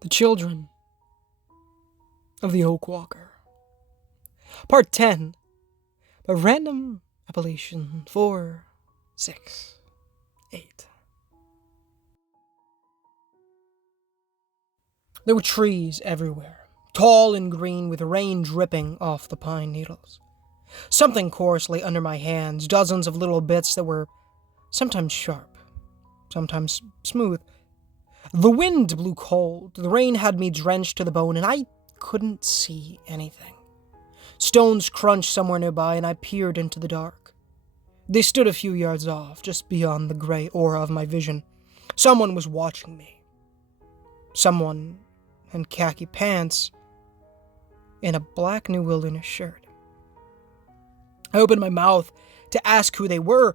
The Children of the Oak Walker. Part 10 by Random Appalation 4, 6, 8. There were trees everywhere, tall and green with rain dripping off the pine needles. Something coarse lay under my hands, dozens of little bits that were sometimes sharp, sometimes smooth. The wind blew cold, the rain had me drenched to the bone, and I couldn't see anything. Stones crunched somewhere nearby, and I peered into the dark. They stood a few yards off, just beyond the gray aura of my vision. Someone was watching me. Someone in khaki pants and a black New Wilderness shirt. I opened my mouth to ask who they were,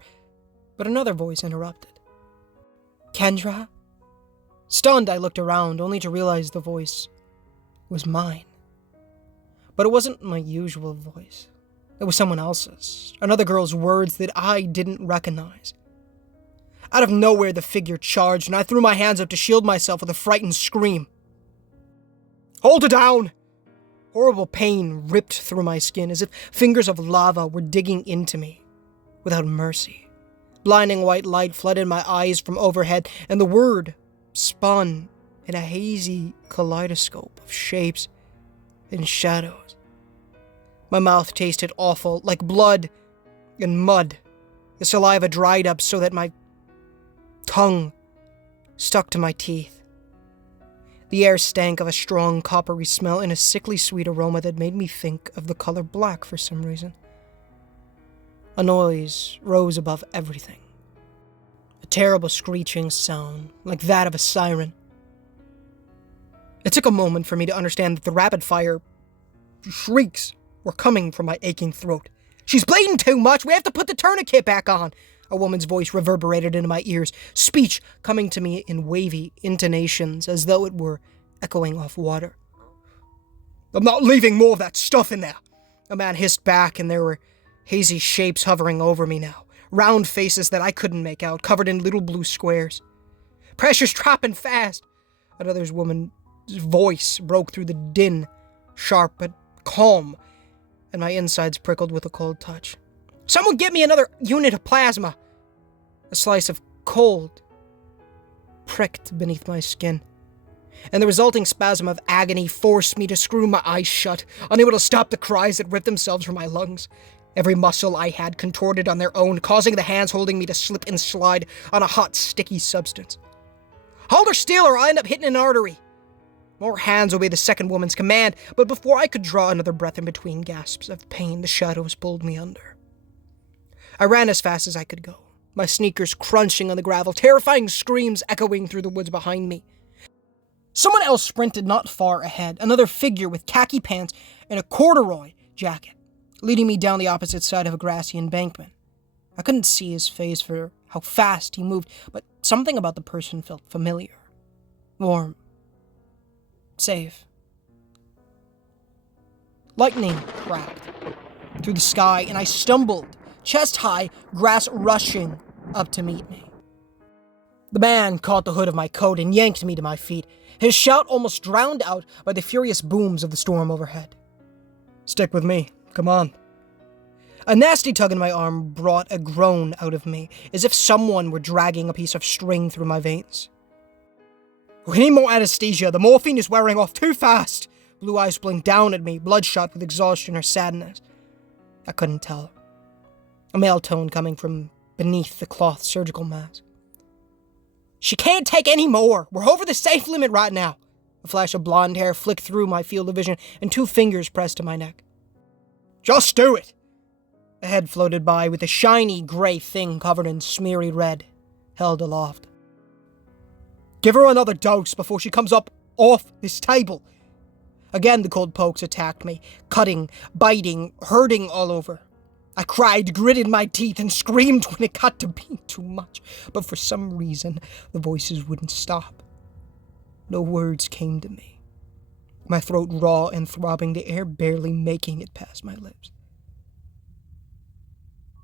but another voice interrupted. Kendra? Stunned, I looked around, only to realize the voice was mine. But it wasn't my usual voice. It was someone else's, another girl's words that I didn't recognize. Out of nowhere, the figure charged, and I threw my hands up to shield myself with a frightened scream. Hold her down! Horrible pain ripped through my skin, as if fingers of lava were digging into me, without mercy. Blinding white light flooded my eyes from overhead, and the word spun in a hazy kaleidoscope of shapes and shadows. My mouth tasted awful, like blood and mud. The saliva dried up so that my tongue stuck to my teeth. The air stank of a strong coppery smell and a sickly sweet aroma that made me think of the color black for some reason. A noise rose above everything. A terrible screeching sound, like that of a siren. It took a moment for me to understand that the rapid-fire shrieks were coming from my aching throat. She's bleeding too much! We have to put the tourniquet back on! A woman's voice reverberated into my ears, speech coming to me in wavy intonations as though it were echoing off water. I'm not leaving more of that stuff in there! A man hissed back, and there were hazy shapes hovering over me now. Round faces that I couldn't make out, covered in little blue squares. Pressure's dropping fast! Another woman's voice broke through the din, sharp but calm, and my insides prickled with a cold touch. Someone get me another unit of plasma! A slice of cold pricked beneath my skin, and the resulting spasm of agony forced me to screw my eyes shut, unable to stop the cries that ripped themselves from my lungs. Every muscle I had contorted on their own, causing the hands holding me to slip and slide on a hot, sticky substance. Hold her still or I'll end up hitting an artery! More hands obeyed the second woman's command, but before I could draw another breath in between gasps of pain, the shadows pulled me under. I ran as fast as I could go, my sneakers crunching on the gravel, terrifying screams echoing through the woods behind me. Someone else sprinted not far ahead, another figure with khaki pants and a corduroy jacket, leading me down the opposite side of a grassy embankment. I couldn't see his face for how fast he moved, but something about the person felt familiar, warm, safe. Lightning cracked through the sky, and I stumbled, chest high, grass rushing up to meet me. The man caught the hood of my coat and yanked me to my feet, his shout almost drowned out by the furious booms of the storm overhead. Stick with me, come on. A nasty tug in my arm brought a groan out of me, as if someone were dragging a piece of string through my veins. We need more anesthesia, the morphine is wearing off too fast. Blue eyes blinked down at me, bloodshot with exhaustion or sadness. I couldn't tell. A male tone coming from beneath the cloth surgical mask. She can't take any more. We're over the safe limit right now. A flash of blonde hair flicked through my field of vision, and 2 fingers pressed to my neck. Just do it! A head floated by with a shiny gray thing covered in smeary red, held aloft. Give her another dose before she comes up off this table. Again the cold pokes attacked me, cutting, biting, hurting all over. I cried, gritted my teeth, and screamed when it got to be too much, but for some reason the voices wouldn't stop. No words came to me. My throat raw and throbbing, the air barely making it past my lips.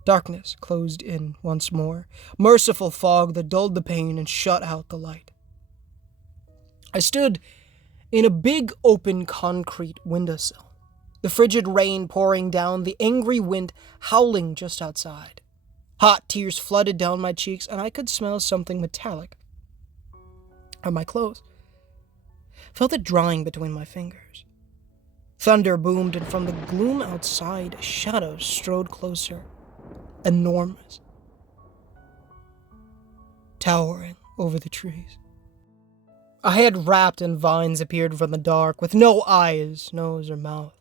Darkness closed in once more, merciful fog that dulled the pain and shut out the light. I stood in a big open concrete windowsill. The frigid rain pouring down, the angry wind howling just outside. Hot tears flooded down my cheeks, and I could smell something metallic on my clothes. Felt it drying between my fingers. Thunder boomed, and from the gloom outside, a shadow strode closer, enormous, towering over the trees. A head wrapped in vines appeared from the dark, with no eyes, nose, or mouth,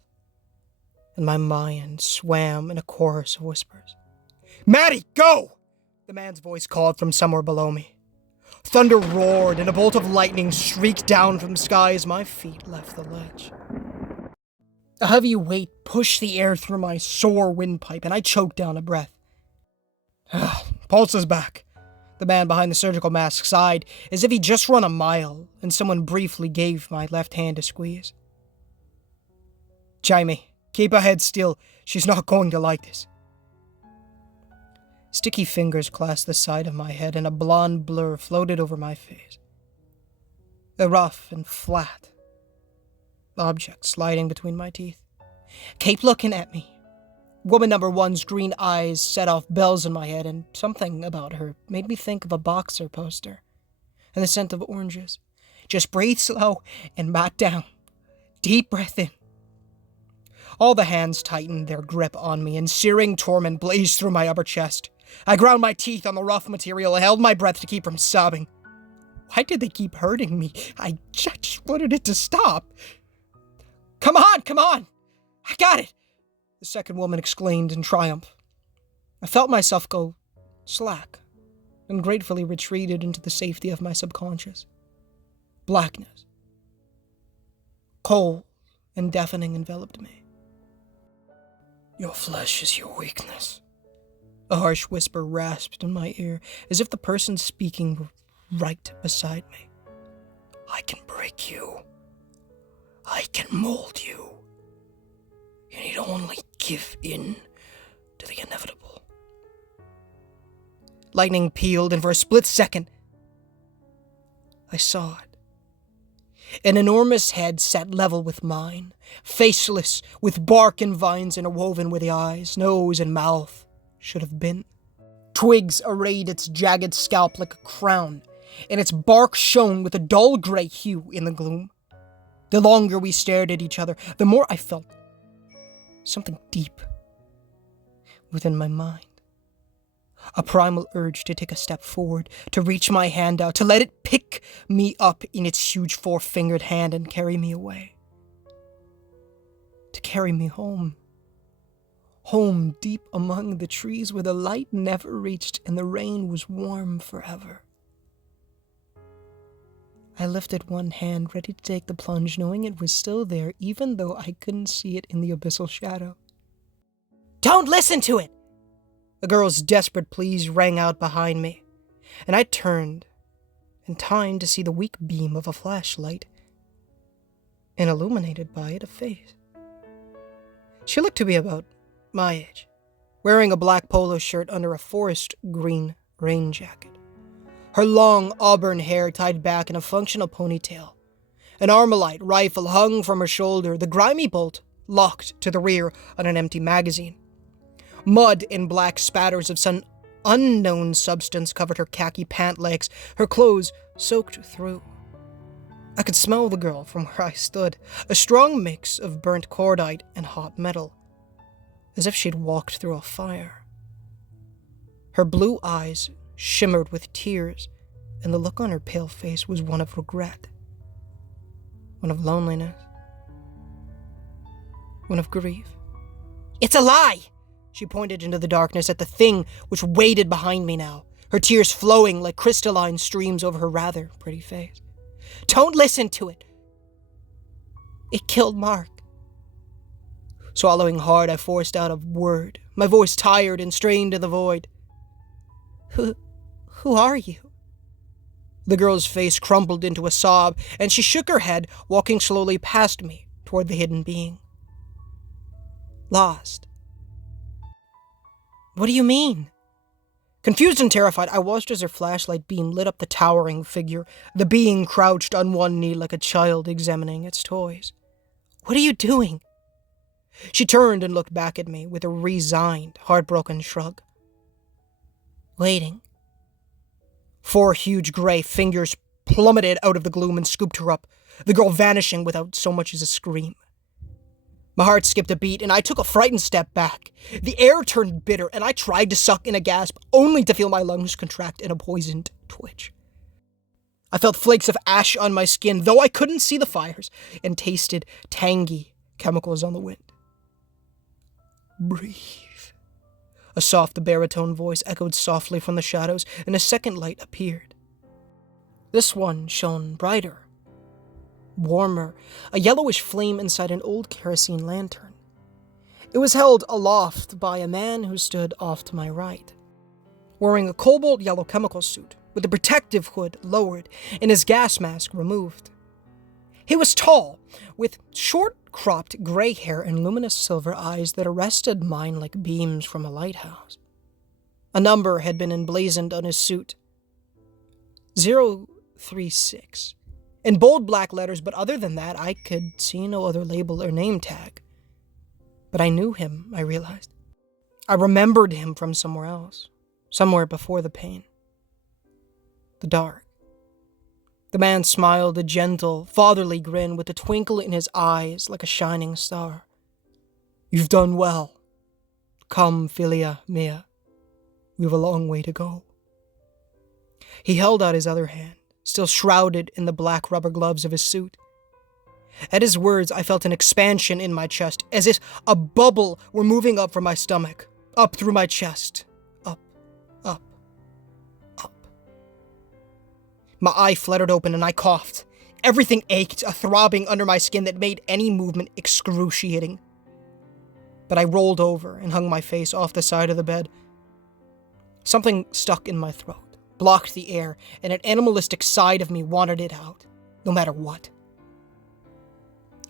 and my mind swam in a chorus of whispers. "Maddie, go!" the man's voice called from somewhere below me. Thunder roared, and a bolt of lightning streaked down from the sky as my feet left the ledge. A heavy weight pushed the air through my sore windpipe, and I choked down a breath. "Pulse is back." The man behind the surgical mask sighed, as if he'd just run a mile, and someone briefly gave my left hand a squeeze. "Jamie, keep her head still. She's not going to like this." Sticky fingers clasped the side of my head, and a blonde blur floated over my face. A rough and flat object sliding between my teeth. "Keep looking at me." Woman number one's green eyes set off bells in my head, and something about her made me think of a boxer poster and the scent of oranges. "Just breathe slow and back down. Deep breath in." All the hands tightened their grip on me, and searing torment blazed through my upper chest. I ground my teeth on the rough material and held my breath to keep from sobbing. Why did they keep hurting me? I just wanted it to stop. Come on! I got it!" the second woman exclaimed in triumph. I felt myself go slack and gratefully retreated into the safety of my subconscious. Blackness, cold and deafening, enveloped me. "Your flesh is your weakness," a harsh whisper rasped in my ear, as if the person speaking were right beside me. "I can break you. I can mold you. You need only give in to the inevitable." Lightning pealed, and for a split second, I saw it. An enormous head sat level with mine, faceless, with bark and vines interwoven where the eyes, nose, and mouth should have been. Twigs arrayed its jagged scalp like a crown, and its bark shone with a dull gray hue in the gloom. The longer we stared at each other, the more I felt something deep within my mind. A primal urge to take a step forward, to reach my hand out, to let it pick me up in its huge four-fingered hand and carry me away. To carry me home. Home deep among the trees where the light never reached and the rain was warm forever. I lifted one hand, ready to take the plunge, knowing it was still there, even though I couldn't see it in the Abyssal Shadow. "Don't listen to it!" A girl's desperate pleas rang out behind me, and I turned in time to see the weak beam of a flashlight, and illuminated by it a face. She looked to be about my age, wearing a black polo shirt under a forest green rain jacket. Her long auburn hair tied back in a functional ponytail. An Armalite rifle hung from her shoulder, the grimy bolt locked to the rear on an empty magazine. Mud and black spatters of some unknown substance covered her khaki pant legs, her clothes soaked through. I could smell the girl from where I stood, a strong mix of burnt cordite and hot metal, as if she'd walked through a fire. Her blue eyes shimmered with tears, and the look on her pale face was one of regret, one of loneliness, one of grief. "It's a lie!" She pointed into the darkness at the thing which waited behind me now, her tears flowing like crystalline streams over her rather pretty face. "Don't listen to it. It killed Mark." Swallowing hard, I forced out a word, my voice tired and strained in the void. Who are you?" The girl's face crumpled into a sob, and she shook her head, walking slowly past me toward the hidden being. "Lost." "What do you mean?" Confused and terrified, I watched as her flashlight beam lit up the towering figure, the being crouched on one knee like a child examining its toys. "What are you doing?" She turned and looked back at me with a resigned, heartbroken shrug. "Waiting." 4 huge gray fingers plummeted out of the gloom and scooped her up, the girl vanishing without so much as a scream. My heart skipped a beat, and I took a frightened step back. The air turned bitter, and I tried to suck in a gasp, only to feel my lungs contract in a poisoned twitch. I felt flakes of ash on my skin, though I couldn't see the fires, and tasted tangy chemicals on the wind. "Breathe." A soft baritone voice echoed softly from the shadows, and a second light appeared. This one shone brighter, warmer, a yellowish flame inside an old kerosene lantern. It was held aloft by a man who stood off to my right, wearing a cobalt yellow chemical suit, with the protective hood lowered and his gas mask removed. He was tall, with short-cropped gray hair and luminous silver eyes that arrested mine like beams from a lighthouse. A number had been emblazoned on his suit. 036. In bold black letters, but other than that, I could see no other label or name tag. But I knew him, I realized. I remembered him from somewhere else, somewhere before the pain. The dark. The man smiled a gentle, fatherly grin with a twinkle in his eyes like a shining star. "You've done well. Come, filia mea. We've a long way to go." He held out his other hand, still shrouded in the black rubber gloves of his suit. At his words, I felt an expansion in my chest, as if a bubble were moving up from my stomach, up through my chest, up, up, up. My eye fluttered open and I coughed. Everything ached, a throbbing under my skin that made any movement excruciating. But I rolled over and hung my face off the side of the bed. Something stuck in my throat, blocked the air, and an animalistic side of me wanted it out, no matter what.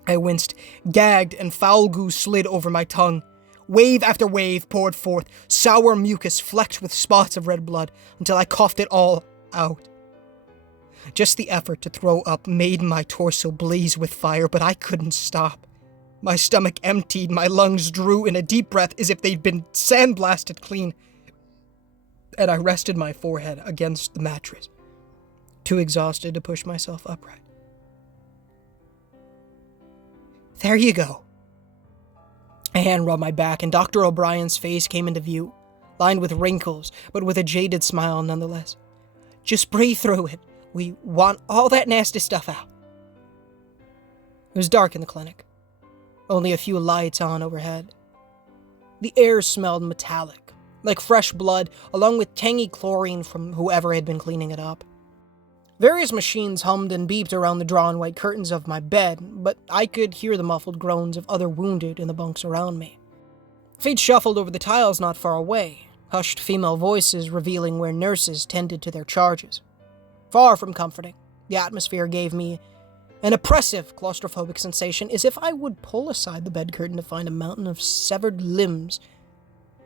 I winced, gagged, and foul goo slid over my tongue. Wave after wave poured forth, sour mucus flecked with spots of red blood, until I coughed it all out. Just the effort to throw up made my torso blaze with fire, but I couldn't stop. My stomach emptied, my lungs drew in a deep breath as if they'd been sandblasted clean, and I rested my forehead against the mattress, too exhausted to push myself upright. "There you go." A hand rubbed my back, and Dr. O'Brien's face came into view, lined with wrinkles, but with a jaded smile nonetheless. "Just breathe through it. We want all that nasty stuff out." It was dark in the clinic, only a few lights on overhead. The air smelled metallic, like fresh blood, along with tangy chlorine from whoever had been cleaning it up. Various machines hummed and beeped around the drawn white curtains of my bed, but I could hear the muffled groans of other wounded in the bunks around me. Feet shuffled over the tiles not far away, hushed female voices revealing where nurses tended to their charges. Far from comforting, the atmosphere gave me an oppressive claustrophobic sensation, as if I would pull aside the bed curtain to find a mountain of severed limbs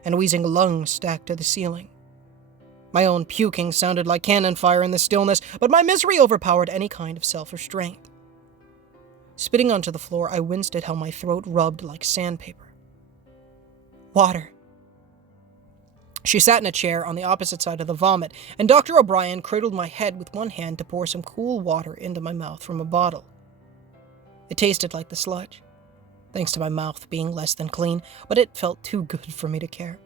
and wheezing lungs stacked to the ceiling. My own puking sounded like cannon fire in the stillness, but my misery overpowered any kind of self-restraint. Spitting onto the floor, I winced at how my throat rubbed like sandpaper. "Water." She sat in a chair on the opposite side of the vomit, and Dr. O'Brien cradled my head with one hand to pour some cool water into my mouth from a bottle. It tasted like the sludge, thanks to my mouth being less than clean, but it felt too good for me to care.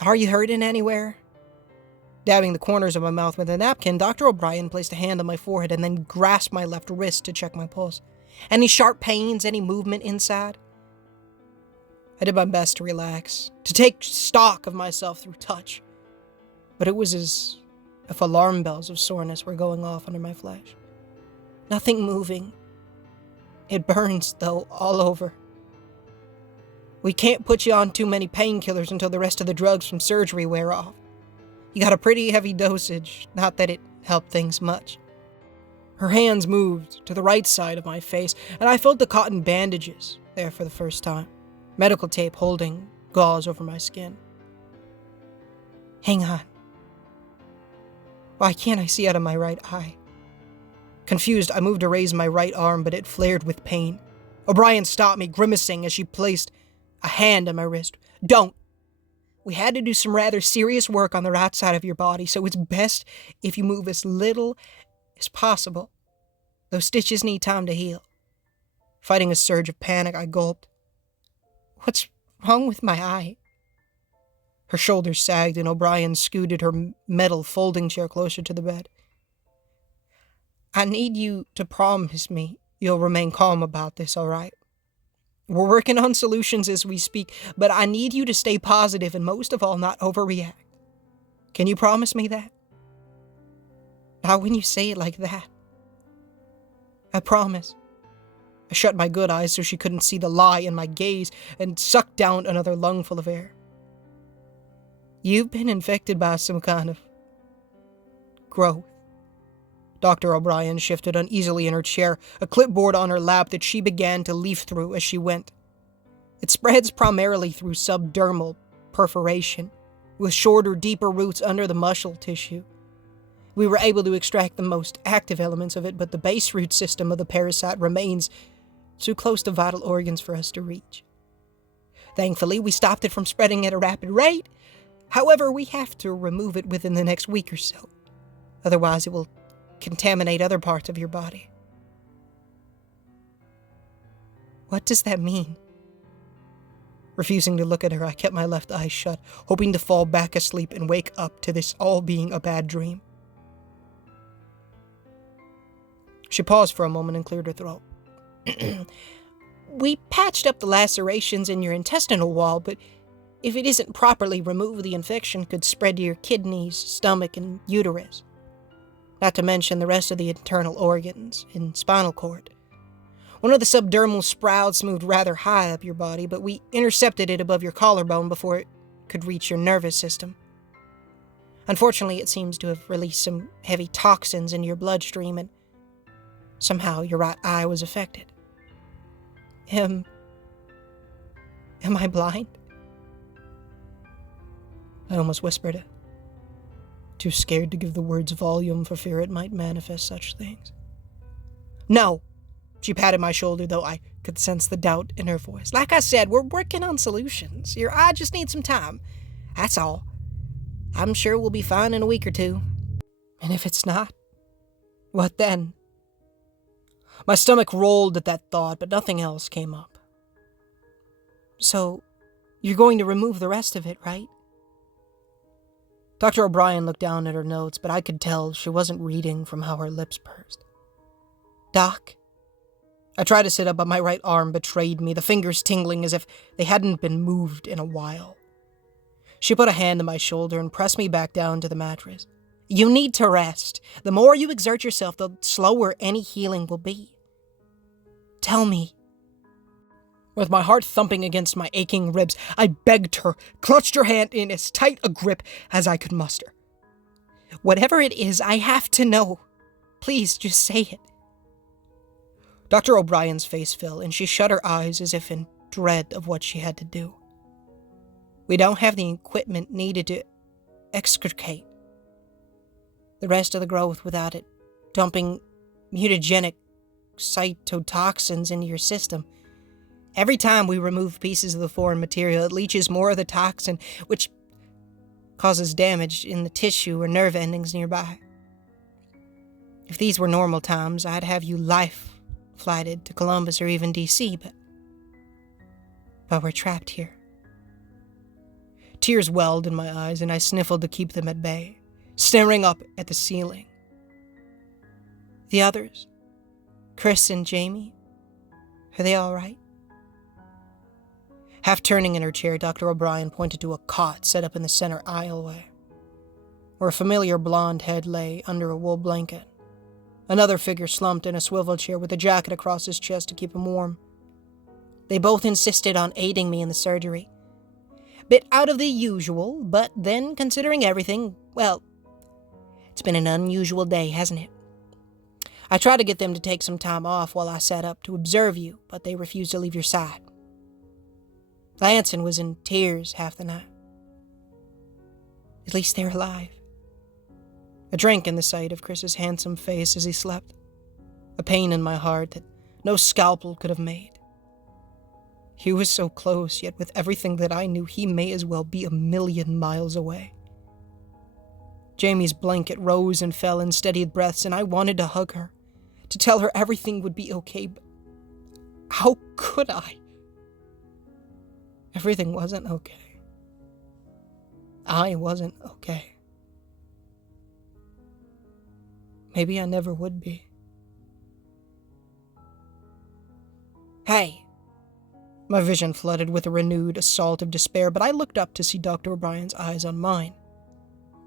"Are you hurting anywhere?" Dabbing the corners of my mouth with a napkin, Dr. O'Brien placed a hand on my forehead and then grasped my left wrist to check my pulse. "Any sharp pains, any movement inside?" I did my best to relax, to take stock of myself through touch, but it was as if alarm bells of soreness were going off under my flesh. "Nothing moving. It burns, though, all over. We can't put you on too many painkillers until the rest of the drugs from surgery wear off. You got a pretty heavy dosage, not that it helped things much." Her hands moved to the right side of my face, and I felt the cotton bandages there for the first time. Medical tape holding gauze over my skin. Hang on. Why can't I see out of my right eye? Confused, I moved to raise my right arm, but it flared with pain. O'Brien stopped me, grimacing as she placed a hand on my wrist. Don't. We had to do some rather serious work on the right side of your body, so it's best if you move as little as possible. Those stitches need time to heal. Fighting a surge of panic, I gulped. What's wrong with my eye? Her shoulders sagged, and O'Brien scooted her metal folding chair closer to the bed. I need you to promise me you'll remain calm about this, all right? We're working on solutions as we speak, but I need you to stay positive and most of all not overreact. Can you promise me that? Not when you say it like that. I promise. I shut my good eyes so she couldn't see the lie in my gaze and sucked down another lungful of air. You've been infected by some kind of growth. Dr. O'Brien shifted uneasily in her chair, a clipboard on her lap that she began to leaf through as she went. It spreads primarily through subdermal perforation, with shorter, deeper roots under the muscle tissue. We were able to extract the most active elements of it, but the base root system of the parasite remains too close to vital organs for us to reach. Thankfully, we stopped it from spreading at a rapid rate. However, we have to remove it within the next week or so. Otherwise, it will contaminate other parts of your body. What does that mean? Refusing to look at her, I kept my left eye shut, hoping to fall back asleep and wake up to this all being a bad dream. She paused for a moment and cleared her throat. We patched up the lacerations in your intestinal wall, but if it isn't properly removed, the infection could spread to your kidneys, stomach, and uterus. Not to mention the rest of the internal organs and spinal cord. One of the subdermal sprouts moved rather high up your body, but we intercepted it above your collarbone before it could reach your nervous system. Unfortunately, it seems to have released some heavy toxins into your bloodstream, and somehow your right eye was affected. Am I blind? I almost whispered it, too scared to give the words volume for fear it might manifest such things. No, she patted my shoulder, though I could sense the doubt in her voice. Like I said, we're working on solutions. Your eye just needs some time. That's all. I'm sure we'll be fine in a week or two. And if it's not, what then? My stomach rolled at that thought, but nothing else came up. So, you're going to remove the rest of it, right? Dr. O'Brien looked down at her notes, but I could tell she wasn't reading from how her lips pursed. Doc? I tried to sit up, but my right arm betrayed me, the fingers tingling as if they hadn't been moved in a while. She put a hand on my shoulder and pressed me back down to the mattress. You need to rest. The more you exert yourself, the slower any healing will be. Tell me. With my heart thumping against my aching ribs, I begged her, clutched her hand in as tight a grip as I could muster. Whatever it is, I have to know. Please, just say it. Dr. O'Brien's face fell, and she shut her eyes as if in dread of what she had to do. We don't have the equipment needed to extricate the rest of the growth without it dumping mutagenic cytotoxins into your system. Every time we remove pieces of the foreign material, it leaches more of the toxin, which causes damage in the tissue or nerve endings nearby. If these were normal times, I'd have you life-flighted to Columbus or even D.C., but we're trapped here. Tears welled in my eyes, and I sniffled to keep them at bay, staring up at the ceiling. The others, Chris and Jamie, are they all right? Half turning in her chair, Dr. O'Brien pointed to a cot set up in the center aisleway, where a familiar blonde head lay under a wool blanket. Another figure slumped in a swivel chair with a jacket across his chest to keep him warm. They both insisted on aiding me in the surgery. Bit out of the usual, but then, considering everything, well, it's been an unusual day, hasn't it? I tried to get them to take some time off while I sat up to observe you, but they refused to leave your side. Lanson was in tears half the night. At least they're alive. I drank in the sight of Chris's handsome face as he slept, a pain in my heart that no scalpel could have made. He was so close, yet with everything that I knew, he may as well be 1,000,000 miles away. Jamie's blanket rose and fell in steadied breaths, and I wanted to hug her, to tell her everything would be okay, but how could I? Everything wasn't okay. I wasn't okay. Maybe I never would be. Hey! My vision flooded with a renewed assault of despair, but I looked up to see Dr. O'Brien's eyes on mine,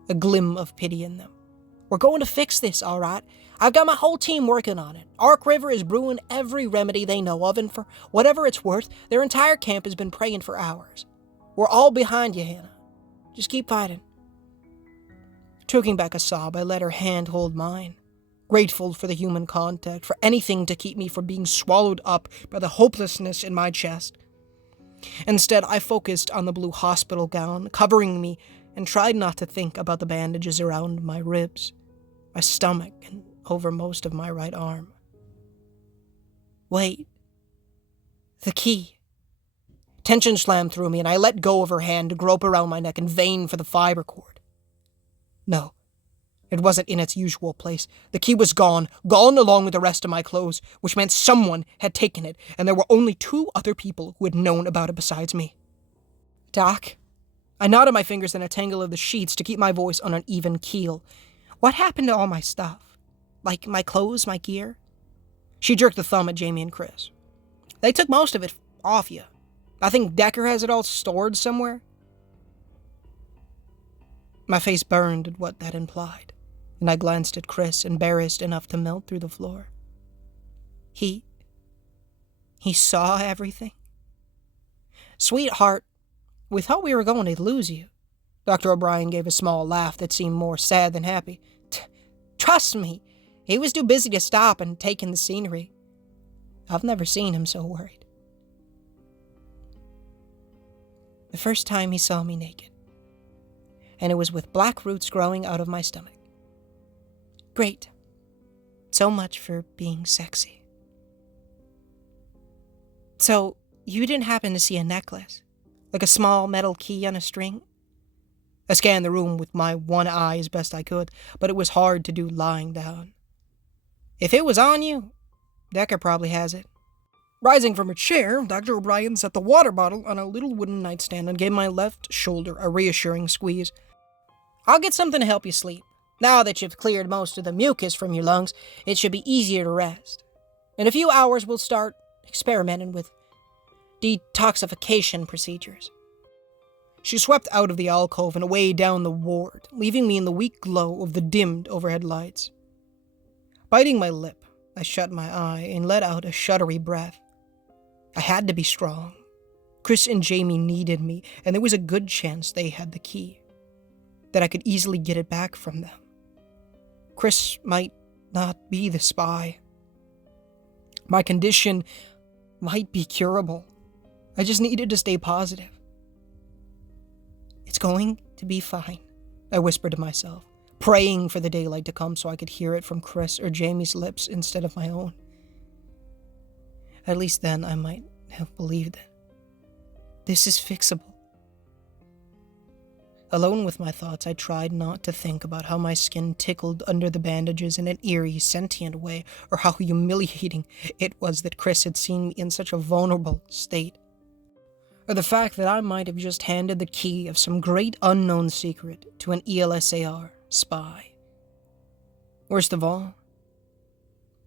a glim of pity in them. We're going to fix this, all right? I've got my whole team working on it. Ark River is brewing every remedy they know of, and for whatever it's worth, their entire camp has been praying for hours. We're all behind you, Hannah. Just keep fighting. Choking back a sob, I let her hand hold mine, grateful for the human contact, for anything to keep me from being swallowed up by the hopelessness in my chest. Instead, I focused on the blue hospital gown covering me and tried not to think about the bandages around my ribs, my stomach, and over most of my right arm. Wait. The key. Tension slammed through me, and I let go of her hand to grope around my neck in vain for the fiber cord. No, it wasn't in its usual place. The key was gone along with the rest of my clothes, which meant someone had taken it, and there were only 2 other people who had known about it besides me. Doc? I knotted my fingers in a tangle of the sheets to keep my voice on an even keel. What happened to all my stuff? Like my clothes, my gear? She jerked a thumb at Jamie and Chris. They took most of it off you. I think Decker has it all stored somewhere. My face burned at what that implied, and I glanced at Chris, embarrassed enough to melt through the floor. He saw everything? Sweetheart, we thought we were going to lose you. Dr. O'Brien gave a small laugh that seemed more sad than happy. Trust me, he was too busy to stop and take in the scenery. I've never seen him so worried. The first time he saw me naked, and it was with black roots growing out of my stomach. Great. So much for being sexy. So, you didn't happen to see a necklace? Like a small metal key on a string? I scanned the room with my one eye as best I could, but it was hard to do lying down. If it was on you, Decker probably has it. Rising from her chair, Dr. O'Brien set the water bottle on a little wooden nightstand and gave my left shoulder a reassuring squeeze. I'll get something to help you sleep. Now that you've cleared most of the mucus from your lungs, it should be easier to rest. In a few hours, we'll start experimenting with detoxification procedures. She swept out of the alcove and away down the ward, leaving me in the weak glow of the dimmed overhead lights. Biting my lip, I shut my eye and let out a shuddery breath. I had to be strong. Chris and Jamie needed me, and there was a good chance they had the key, that I could easily get it back from them. Chris might not be the spy. My condition might be curable. I just needed to stay positive. It's going to be fine, I whispered to myself, praying for the daylight to come so I could hear it from Chris or Jamie's lips instead of my own. At least then I might have believed it. This is fixable. Alone with my thoughts, I tried not to think about how my skin tickled under the bandages in an eerie, sentient way, or how humiliating it was that Chris had seen me in such a vulnerable state. Or the fact that I might have just handed the key of some great unknown secret to an ELSAR spy. Worst of all,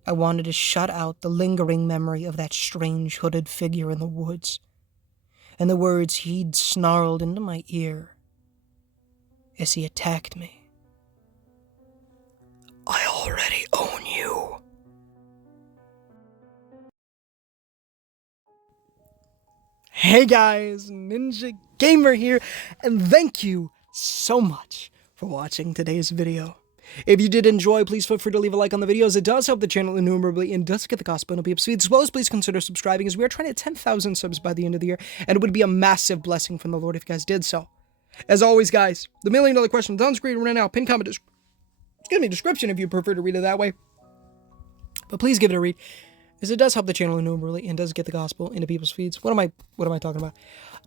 I wanted to shut out the lingering memory of that strange hooded figure in the woods, and the words he'd snarled into my ear as he attacked me. I already own you. Hey guys, Ninja Gamer here, and thank you so much for watching today's video. If you did enjoy, please feel free to leave a like on the videos. It does help the channel innumerably and does get the cost button up speed. As well as please consider subscribing, as we are trying to hit 10,000 subs by the end of the year, and it would be a massive blessing from the Lord if you guys did so. As always, guys, the $1 million question is on screen right now. Pin comment, description if you prefer to read it that way. But please give it a read, as it does help the channel innumerably and does get the gospel into people's feeds. What am I talking about?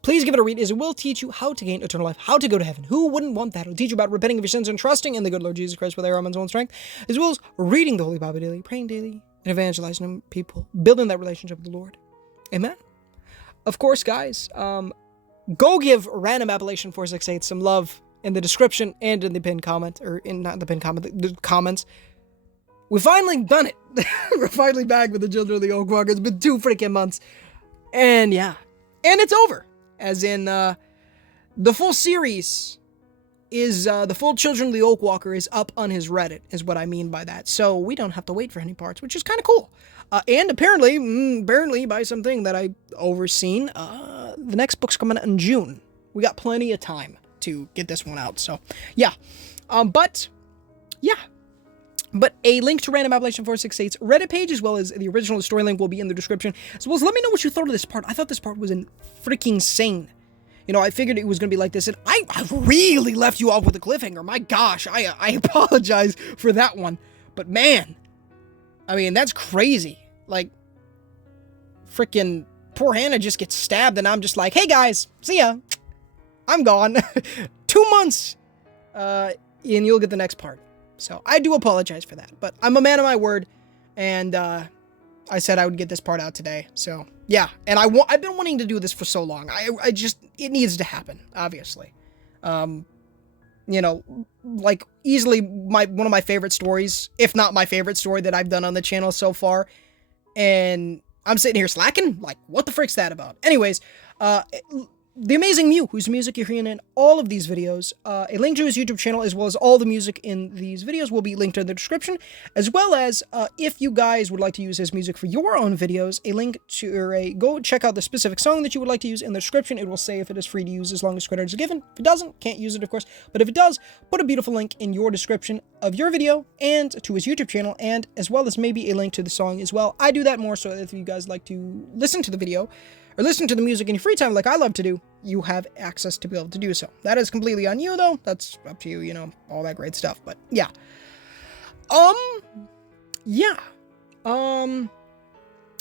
Please give it a read, as it will teach you how to gain eternal life, how to go to heaven. Who wouldn't want that? It'll teach you about repenting of your sins and trusting in the good Lord Jesus Christ with our own strength, as well as reading the Holy Bible daily, praying daily, and evangelizing people, building that relationship with the Lord. Amen. Of course, guys, go give Random Appalation 468 some love in the description and in the pinned comment, or in not the pinned comment, the comments. We've finally done it. We're finally back with the Children of the Oak Walker. It's been 2 freaking months. And yeah. And it's over. As in, the full series is, the full Children of the Oak Walker is up on his Reddit, is what I mean by that. So we don't have to wait for any parts, which is kind of cool. And apparently by something that I overseen, the next book's coming out in June. We got plenty of time to get this one out. So, yeah. But a link to Random Appalation 468's Reddit page, as well as the original story link, will be in the description. As well as let me know what you thought of this part. I thought this part was freaking insane. You know, I figured it was going to be like this, and I really left you off with a cliffhanger. My gosh, I apologize for that one. But man, I mean, that's crazy. Like, freaking poor Hannah just gets stabbed, and I'm just like, hey guys, see ya. I'm gone. 2 months, and you'll get the next part. So, I do apologize for that, but I'm a man of my word, and, I said I would get this part out today, so, yeah, and I've been wanting to do this for so long. It needs to happen, obviously. You know, like, easily one of my favorite stories, if not my favorite story that I've done on the channel so far, and I'm sitting here slacking, like, what the frick's that about? Anyways, the amazing Mew, whose music you're hearing in all of these videos, a link to his YouTube channel, as well as all the music in these videos, will be linked in the description, as well as, if you guys would like to use his music for your own videos, a link to, go check out the specific song that you would like to use in the description. It will say if it is free to use as long as credit is given. If it doesn't, can't use it, of course, but if it does, put a beautiful link in your description of your video, and to his YouTube channel, and as well as maybe a link to the song as well. I do that more so that if you guys like to listen to the video, or listen to the music in your free time like I love to do, you have access to be able to do so. That is completely on you, though. That's up to you, you know, all that great stuff. But, yeah.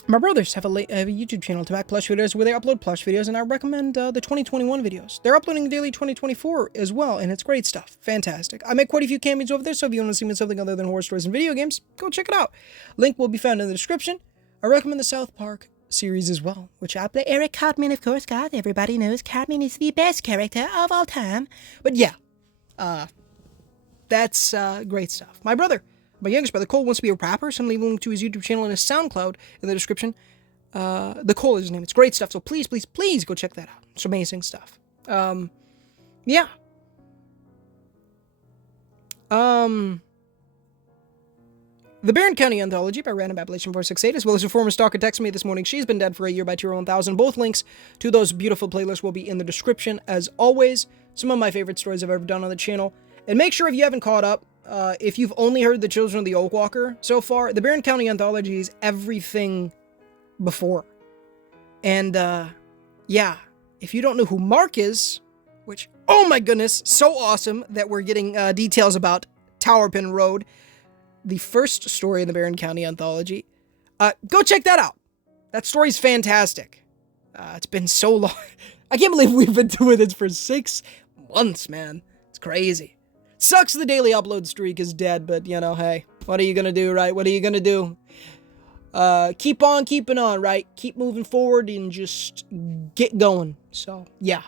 My brothers have a YouTube channel to back plush videos where they upload plush videos, and I recommend the 2021 videos. They're uploading daily 2024 as well, and it's great stuff. Fantastic. I make quite a few cameos over there, so if you want to see me in something other than horror stories and video games, go check it out. Link will be found in the description. I recommend the South Park series as well, which I play Eric Cartman, of course. God, everybody knows Cartman is the best character of all time. But yeah, that's great stuff. My youngest brother, Cole, wants to be a rapper, so I'm leaving a link to his YouTube channel and his SoundCloud in the description. The Cole is his name. It's great stuff, so please, please, please go check that out. It's amazing stuff. Yeah. The Barron County Anthology by Random Appalation 468, as well as a former stalker texted me this morning. She's Been Dead for a Year by Tiro 1000. Both links to those beautiful playlists will be in the description. As always, some of my favorite stories I've ever done on the channel. And make sure if you haven't caught up, if you've only heard the Children of the Oak Walker so far, the Barron County Anthology is everything before. And, yeah, if you don't know who Mark is, which, oh my goodness, so awesome that we're getting details about Towerpin Road, the first story in the Barron County Anthology. Go check that out. That story's fantastic. It's been so long. I can't believe we've been doing this for 6 months, man. It's crazy. Sucks the daily upload streak is dead, but, you know, hey, what are you gonna do, right? What are you gonna do? Keep on keeping on, right? Keep moving forward and just get going. So, yeah.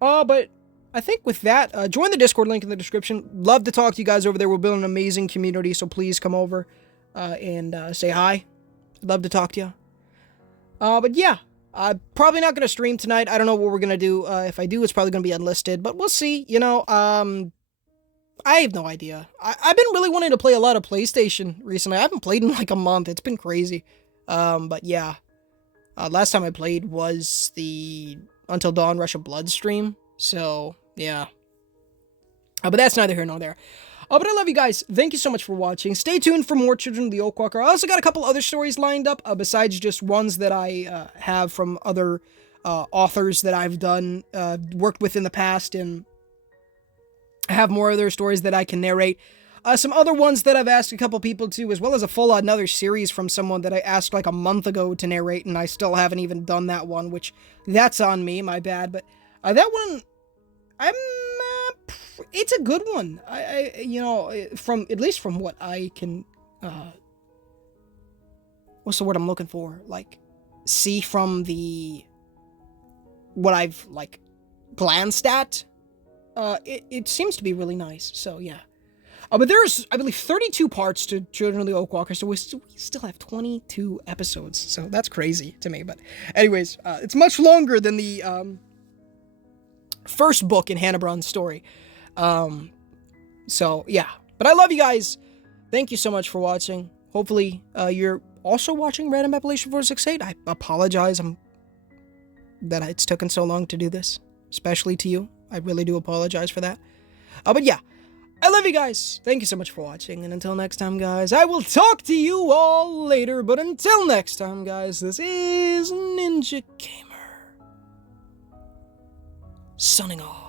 But I think with that, join the Discord link in the description. Love to talk to you guys over there. We're building an amazing community, so please come over and say hi. Love to talk to you. But yeah, I'm probably not going to stream tonight. I don't know what we're going to do. If I do, it's probably going to be unlisted, but we'll see. You know, I have no idea. I've been really wanting to play a lot of PlayStation recently. I haven't played in like a month. It's been crazy. But yeah, last time I played was the Until Dawn Rush of Blood stream. So, yeah. But that's neither here nor there. But I love you guys. Thank you so much for watching. Stay tuned for more Children of the Oak Walker. I also got a couple other stories lined up, besides just ones that I have from other authors that I've done, worked with in the past, and I have more of their stories that I can narrate. Some other ones that I've asked a couple people to, as well as a full another series from someone that I asked like a month ago to narrate, and I still haven't even done that one, which that's on me, my bad. But that one, it's a good one. From at least from what I can, what's the word I'm looking for? Like, see from what I've like glanced at. It seems to be really nice. So yeah. But there's, I believe, 32 parts to Children of the Oakwalker, so we still have 22 episodes, so that's crazy to me. But anyways, it's much longer than the first book in Hannah Brown's story. So yeah. But I love you guys. Thank you so much for watching. Hopefully, you're also watching Random Appalation 468. I apologize that it's taken so long to do this, especially to you. I really do apologize for that. But yeah. I love you guys. Thank you so much for watching. And until next time, guys, I will talk to you all later. But until next time, guys, this is Ninja Gamer signing off.